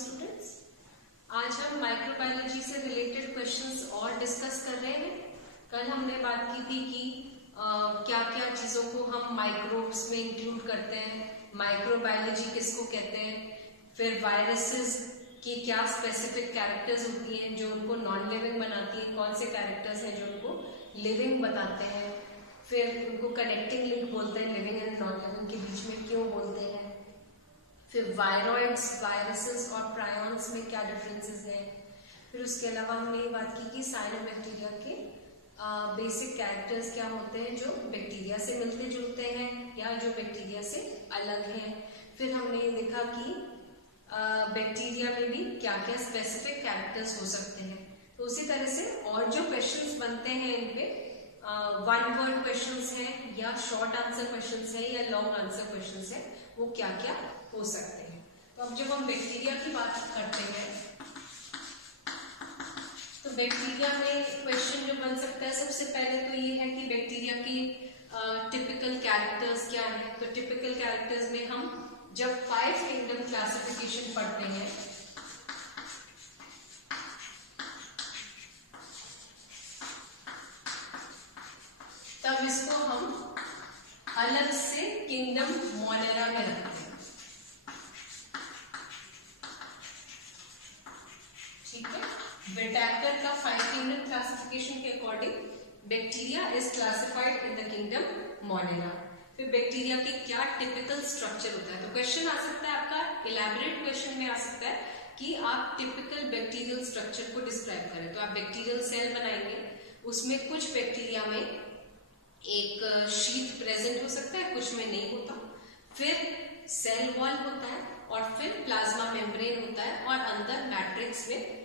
Students, आज हम microbiology से रिलेटेड क्वेश्चंस और डिस्कस कर रहे हैं। कल हमने बात की थी कि क्या क्या चीजों को हम माइक्रोब्स में इंक्लूड करते हैं, माइक्रोबायोलॉजी किसको कहते हैं, फिर वायरसेस की क्या स्पेसिफिक कैरेक्टर्स होती हैं जो उनको नॉन लिविंग बनाती हैं, कौन से कैरेक्टर्स हैं जो उनको लिविंग बताते हैं, फिर उनको कनेक्टिंग लिंक बोलते हैं लिविंग एंड नॉन लिविंग के बीच में क्यों बोलते हैं, फिर वायरॉइड्स, वायरसेस और प्रायॉन्स में क्या डिफरेंसेस हैं। फिर उसके अलावा हमने ये बात की कि साइनोबैक्टीरिया के बेसिक कैरेक्टर्स क्या होते हैं जो बैक्टीरिया से मिलते जुलते हैं या जो बैक्टीरिया से अलग हैं। फिर हमने ये देखा कि बैक्टीरिया में भी क्या क्या स्पेसिफिक कैरेक्टर्स हो सकते हैं। तो उसी तरह से और जो क्वेश्चंस बनते हैं इन पे वन वर्ड क्वेश्चंस हैं या शॉर्ट आंसर क्वेश्चंस हैं या लॉन्ग आंसर क्वेश्चंस हैं, वो क्या क्या हो सकते हैं। तो अब जब हम बैक्टीरिया की बात करते हैं तो बैक्टीरिया में क्वेश्चन जो बन सकता है, सबसे पहले तो ये है कि बैक्टीरिया की टिपिकल कैरेक्टर्स क्या है। तो टिपिकल कैरेक्टर्स में हम जब 5 किंगडम क्लासिफिकेशन पढ़ते हैं तब इसको हम अलग से किंगडम मोनेरा में रखते हैं। ठीक है, बेटाकर का 5 किंगडम क्लासिफिकेशन के according bacteria is classified in the kingdom Monera. फिर बैक्टीरिया के क्या टिपिकल स्ट्रक्चर होता है। तो क्वेश्चन आ सकता है आपका, इलैबोरेट क्वेश्चन में आ सकता है कि आप टिपिकल बैक्टीरियल स्ट्रक्चर को डिस्क्राइब करें। तो आप बैक्टीरियल सेल बनाएंगे, उसमें कुछ बैक्टीरिया में एक शीट प्रेजेंट हो सकता है, कुछ में नहीं होता। फिर सेल वॉल होता है और फिर प्लाज्मा मेम्ब्रेन होता है और अंदर मैट्रिक्स में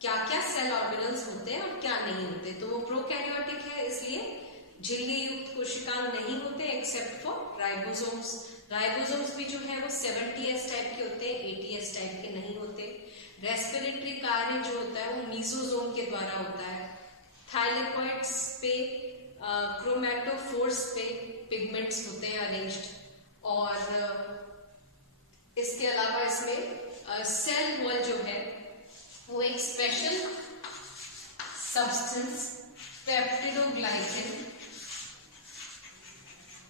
क्या क्या सेल ऑर्गेनल्स होते हैं और क्या नहीं होते। तो वो प्रोकैरियोटिक है, इसलिए झिल्ली युक्त कोशिकांग नहीं होते एक्सेप्ट फॉर राइबोसोम्स। राइबोसोम्स भी जो है वो 70S टाइप के होते हैं, 80S टाइप के नहीं होते। रेस्पिरेटरी कार्य जो होता है वो मीसोसोम के द्वारा होता है। थाइलेकोइड्स पे क्रोमैटोफोर्स पे पिगमेंट्स होते हैं अरेंज्ड। और इसके अलावा इसमें सेल वॉल जो है वो एक स्पेशल सब्सटेंस पेप्टिडोग्लाइकेन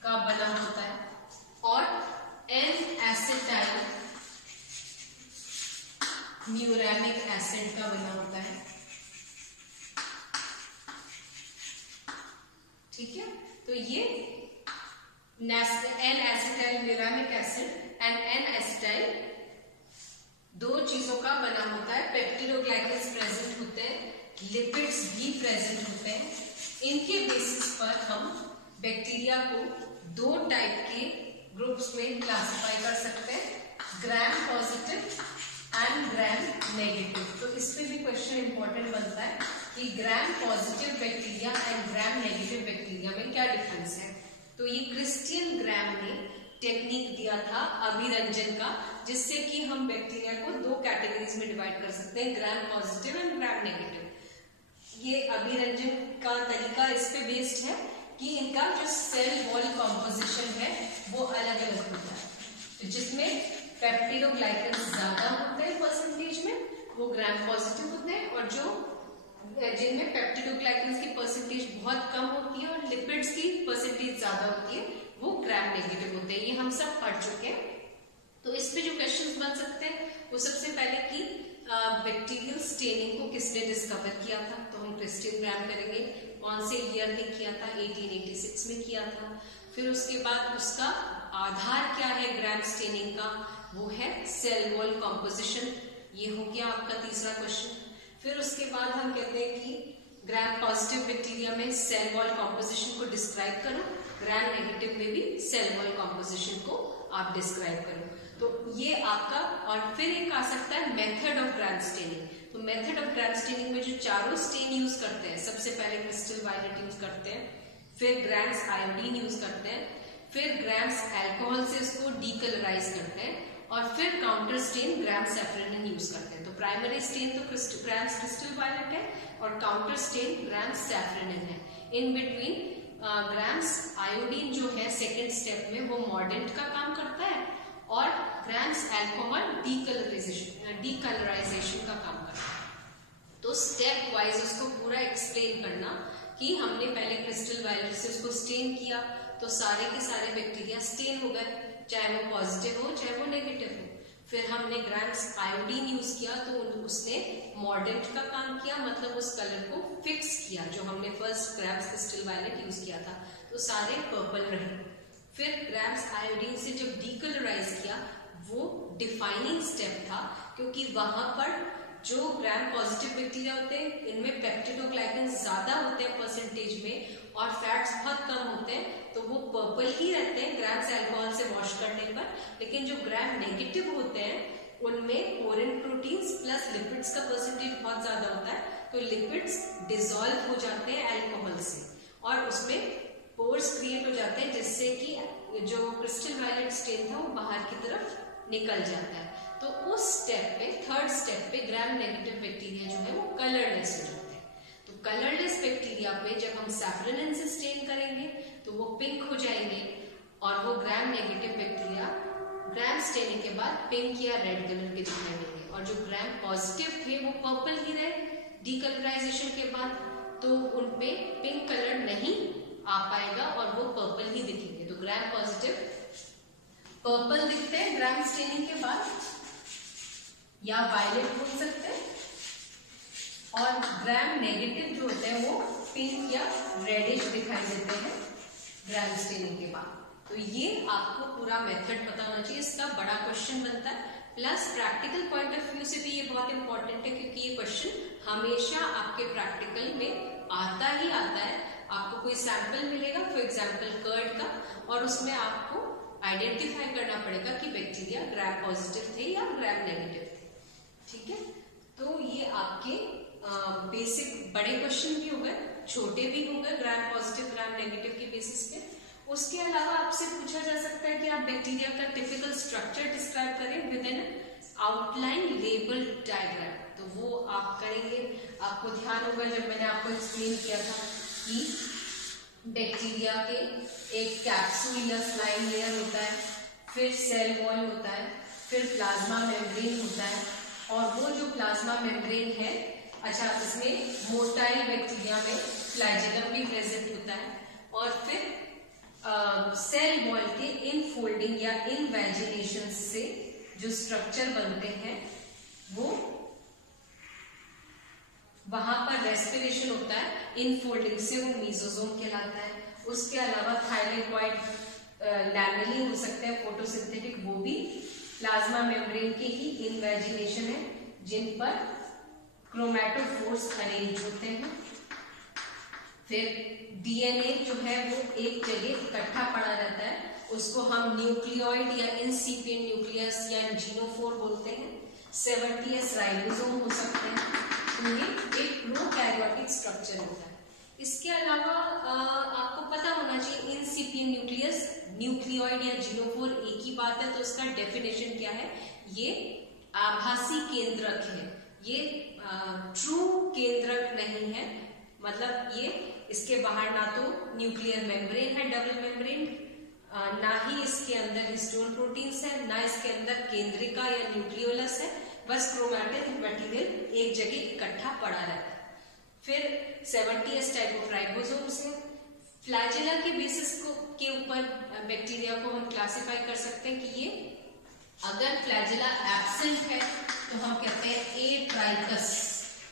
का बना होता है और N-एसिटाइल म्यूरेनिक एसिड का बना होता है। ठीक है, तो ये N-एसिटाइल म्यूरेनिक एसिड एंड N-एसिटाइल दो चीजों का बना होता है। पेप्टिडोग्लाइकेन्स प्रेजेंट होते हैं, लिपिड्स भी प्रेजेंट होते हैं। इनके बेसिस पर हम बैक्टीरिया को दो टाइप के ग्रुप्स में क्लासिफाई कर सकते हैं, gram positive and gram negative. तो इस पे भी क्वेश्चन इंपॉर्टेंट बनता है कि gram positive bacteria and gram negative bacteria में क्या डिफरेंस है। तो ये क्रिस्टियन ग्राम ने टेक्निक दिया था अभिरंजन का, जिससे कि हम बैक्टीरिया को दो कैटेगरीज में डिवाइड कर सकते हैं, gram positive and gram negative. ये अभिरंजन का तरीका इस पे बेस्ड है कि इनका जो सेल वॉल कॉम्पोजिशन है वो अलग अलग होता है। तो जिसमें पेप्टिडोग्लाइकेन्स ज्यादा होते हैं परसेंटेज में वो ग्राम पॉजिटिव होते हैं, और जो जिनमें पेप्टिडोग्लाइकेन्स की परसेंटेज बहुत कम होती है और लिपिड्स की परसेंटेज ज्यादा होती है वो ग्राम नेगेटिव होते हैं। ये हम सब पढ़ चुके हैं। तो इस पे जो क्वेश्चंस बन सकते हैं वो सबसे पहले कि बैक्टीरियल स्टेनिंग को किसने डिस्कवर किया था। तो हम क्रिस्टियन ग्राम करेंगे, कौन से ईयर में किया था, 1886 में किया था। फिर उसके बाद उसका आधार क्या है ग्राम स्टेनिंग का, वो है सेल वॉल कॉम्पोजिशन। ये हो गया आपका तीसरा क्वेश्चन। फिर उसके बाद हम कहते हैं कि ग्राम पॉजिटिव बैक्टीरिया में सेल वॉल कॉम्पोजिशन को डिस्क्राइब करो, ग्राम नेगेटिव में भी सेल वॉल कॉम्पोजिशन को आप डिस्क्राइब करो। तो ये आपका, और फिर एक आ सकता है मेथड ऑफ ग्राम स्टेनिंग। तो मेथड ऑफ ग्राम स्टेनिंग में जो चारों स्टेन यूज करते हैं, सबसे पहले क्रिस्टल वायलेट यूज करते हैं, फिर ग्राम्स आयोडीन यूज करते हैं, फिर ग्राम्स अल्कोहल से उसको डीकलराइज करते हैं, और फिर काउंटर स्टेन ग्राम सैफरन यूज करते हैं। तो प्राइमरी स्टेन तो ग्राम्स क्रिस्टल वायलेट है और काउंटर स्टेन ग्राम्स सैफरन है। इन बिटवीन ग्राम्स आयोडीन जो है सेकेंड स्टेप में वो मॉर्डेंट का काम करता है, और ग्राम्स अल्कोहल डीकलराइजेशन का काम करता है। तो स्टेप वाइज उसको पूरा एक्सप्लेन करना कि हमने पहले क्रिस्टल वायलेट से उसको स्टेन किया तो सारे के सारे बैक्टीरिया स्टेन हो गए, चाहे वो पॉजिटिव हो चाहे वो नेगेटिव हो। फिर हमने ग्राम्स आयोडीन यूज किया तो उसने मॉर्डेंट का काम किया, मतलब उस कलर को फिक्स किया। जो हमने first grams crystal violet use किया था तो सारे पर्पल रहे। फिर ग्राम्स आयोडीन से जब डीकलराइज किया वो डिफाइनिंग स्टेप था, क्योंकि वहां पर जो ग्राम पॉजिटिव बैक्टीरिया होते हैं इनमें पेप्टिडोग्लाइकेंस ज्यादा होते हैं परसेंटेज में और फैट्स बहुत कम होते हैं, तो वो पर्पल ही रहते हैं ग्राम्स अल्कोहल से वॉश करने पर। लेकिन जो ग्राम नेगेटिव होते हैं उनमें पोरिन प्रोटीन्स प्लस लिपिड्स का परसेंटेज बहुत ज्यादा होता है, तो लिपिड्स डिसॉल्व हो जाते हैं अल्कोहल से और उसमें पोर्स क्रिएट हो जाते हैं, जिससे कि जो क्रिस्टल वायलेट स्टेन था वो बाहर की तरफ निकल जाता है। तो उस स्टेप पे, थर्ड स्टेप पे ग्राम नेगेटिव बैक्टीरिया जो है वो कलरलेस हो जाते हैं। तो कलरलेस बैक्टीरिया पे जब हम सैफरन से स्टेन करेंगे तो वो पिंक हो जाएंगे और वो gram negative bacteria gram staining के बाद पिंक या रेड कलर के दिखाई देंगे, और जो ग्राम पॉजिटिव थे वो पर्पल ही रहे डीकलराइजेशन के बाद, तो उनपे पिंक कलर नहीं आ पाएगा और वो पर्पल ही दिखेंगे। तो ग्राम पॉजिटिव पर्पल दिखते हैं ग्राम स्टेनिंग के बाद या वायलेट बोल सकते हैं, और ग्राम नेगेटिव जो होते हैं वो पिंक या रेडिश दिखाई देते हैं ग्राम स्टेनिंग के बाद। तो ये आपको पूरा मेथड पता होना चाहिए, इसका बड़ा क्वेश्चन बनता है। Plus practical point of view से भी ये बहुत इंपॉर्टेंट है, क्योंकि ये क्वेश्चन हमेशा आपके प्रैक्टिकल में आता ही आता है। आपको कोई सैंपल मिलेगा फॉर एग्जाम्पल कर्ड का, और उसमें आपको आइडेंटिफाई करना पड़ेगा कि बैक्टीरिया ग्राम पॉजिटिव थे या ग्राम नेगेटिव थे। ठीक है, तो ये आपके बेसिक बड़े क्वेश्चन भी हो गए, छोटे भी हो गए ग्राम पॉजिटिव ग्राम नेगेटिव के बेसिस पे। उसके अलावा आपसे पूछा जा सकता है कि आप बैक्टीरिया का टिपिकल स्ट्रक्चर डिस्क्राइब करें with N outline label diagram, तो वो आप करेंगे। आपको ध्यान होगा जब मैंने आपको एक्सप्लेन किया था कि बैक्टीरिया के एक कैप्सूल या स्लाइम लेयर होता है, फिर सेल वॉल होता है, फिर प्लाज्मा मेम्ब्रेन होता है, और वो जो प्लाज्मा मेम्ब्रेन है, अच्छा इसमें मोटाइल बैक्टीरिया में फ्लैजेलम भी प्रेजेंट होता है, और फिर सेल वॉल के इनफोल्डिंग या इनवैजिनेशन से जो स्ट्रक्चर बनते हैं वो वहां पर रेस्पिरेशन होता है, इनफोल्डिंग से वो मीजोजोम कहलाता है। उसके अलावा थाइलेकॉइड लैमेली हो सकते हैं फोटोसिंथेटिक, वो भी प्लाज्मा मेम्ब्रेन के ही इनवैजिनेशन है, जिन पर क्रोमैटोफोर्स अरेंज होते हैं। फिर डीएनए जो है वो एक जगह इकट्ठा पड़ा रहता है, उसको हम न्यूक्लियोइड या इंसिपिएंट न्यूक्लियस या जीनोफोर बोलते हैं। 70s राइबोसोम हो सकते हैं, तो ये एक प्रोकैरियोटिक स्ट्रक्चर होता है। इसके अलावा आपको पता होना चाहिए इंसिपिएंट न्यूक्लियस, न्यूक्लियोइड या जीनोफोर एक ही बात है, तो उसका डेफिनेशन क्या है? ये आभासी केंद्रक है, ये ट्रू केंद्रक नहीं है। मतलब ये इसके बाहर ना तो न्यूक्लियर मेम्ब्रेन है डबल मेम्ब्रेन, ना ही इसके अंदर हिस्टोन प्रोटीन्स है, ना इसके अंदर केंद्रिका या न्यूक्लियोलस है, बस क्रोमैटिन मटेरियल एक जगह इकट्ठा पड़ा रहता है। फिर 70s टाइप ऑफ राइबोसोम्स है। फ्लैजेला के बेसिस के ऊपर बैक्टीरिया को हम क्लासिफाई कर सकते हैं कि ये अगर फ्लैजेला एब्सेंट है तो हम कहते हैं ए ट्राइकस।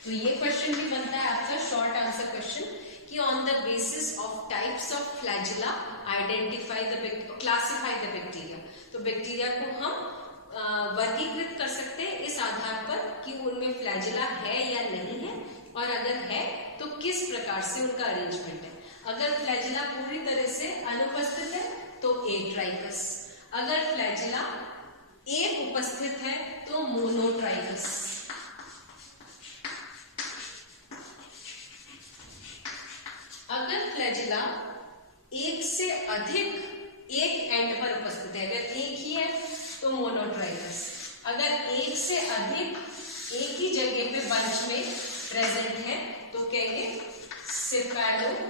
तो ये क्वेश्चन भी बनता है आपका शॉर्ट आंसर क्वेश्चन कि on the basis of types of flagella identify the classify the bacteria. तो बैक्टीरिया को हम वर्गीकृत कर सकते हैं इस आधार पर कि उनमें फ्लैजेला है या नहीं है, और अगर है तो किस प्रकार से उनका अरेंजमेंट है। अगर फ्लैजेला पूरी तरह से अनुपस्थित है तो ए ट्राइकस, अगर फ्लैजेला एक उपस्थित है तो मोनोट्राइकस। अगर फ्लैजेला एक से अधिक एक एंड पर उपस्थित है, अगर एक ही है तो मोनोट्राइकस, अगर एक से अधिक एक ही जगह पे बंच में प्रेजेंट है तो कहेंगे सेफेलोट्राइकस।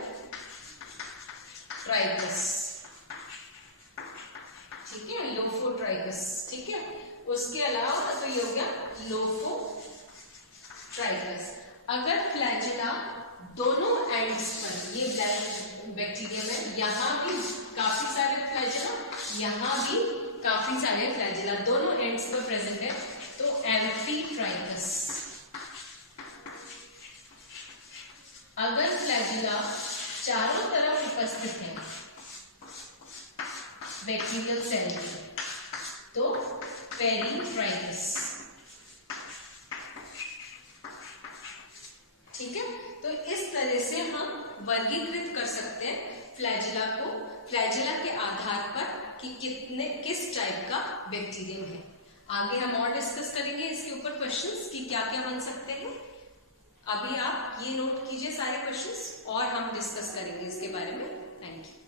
ठीक है, लोफोट्राइकस। ठीक है, उसके अलावा तो ये हो गया लोफोट्राइकस। अगर फ्लैजिला दोनों एंड्स पर, ये बैक्टीरियम है, यहाँ भी काफी सारे फ्लैजिला, यहाँ भी काफी सारे फ्लैजिला, दोनों एंड्स पर प्रेजेंट है, तो एम्फीट्राइकस। अगर फ्लैजिला चारों तरफ उपस्थित है बैक्टीरियल सेल तो पेरीट्राइकस। ठीक है, तो इस तरह से हम वर्गीकृत कर सकते हैं फ्लैजिला को, फ्लैजिला के आधार पर कि किस टाइप का बैक्टीरियम है। आगे हम और डिस्कस करेंगे इसके ऊपर क्वेश्चंस कि क्या क्या बन सकते हैं। अभी आप ये नोट कीजिए सारे क्वेश्चंस और हम डिस्कस करेंगे इसके बारे में। Thank you.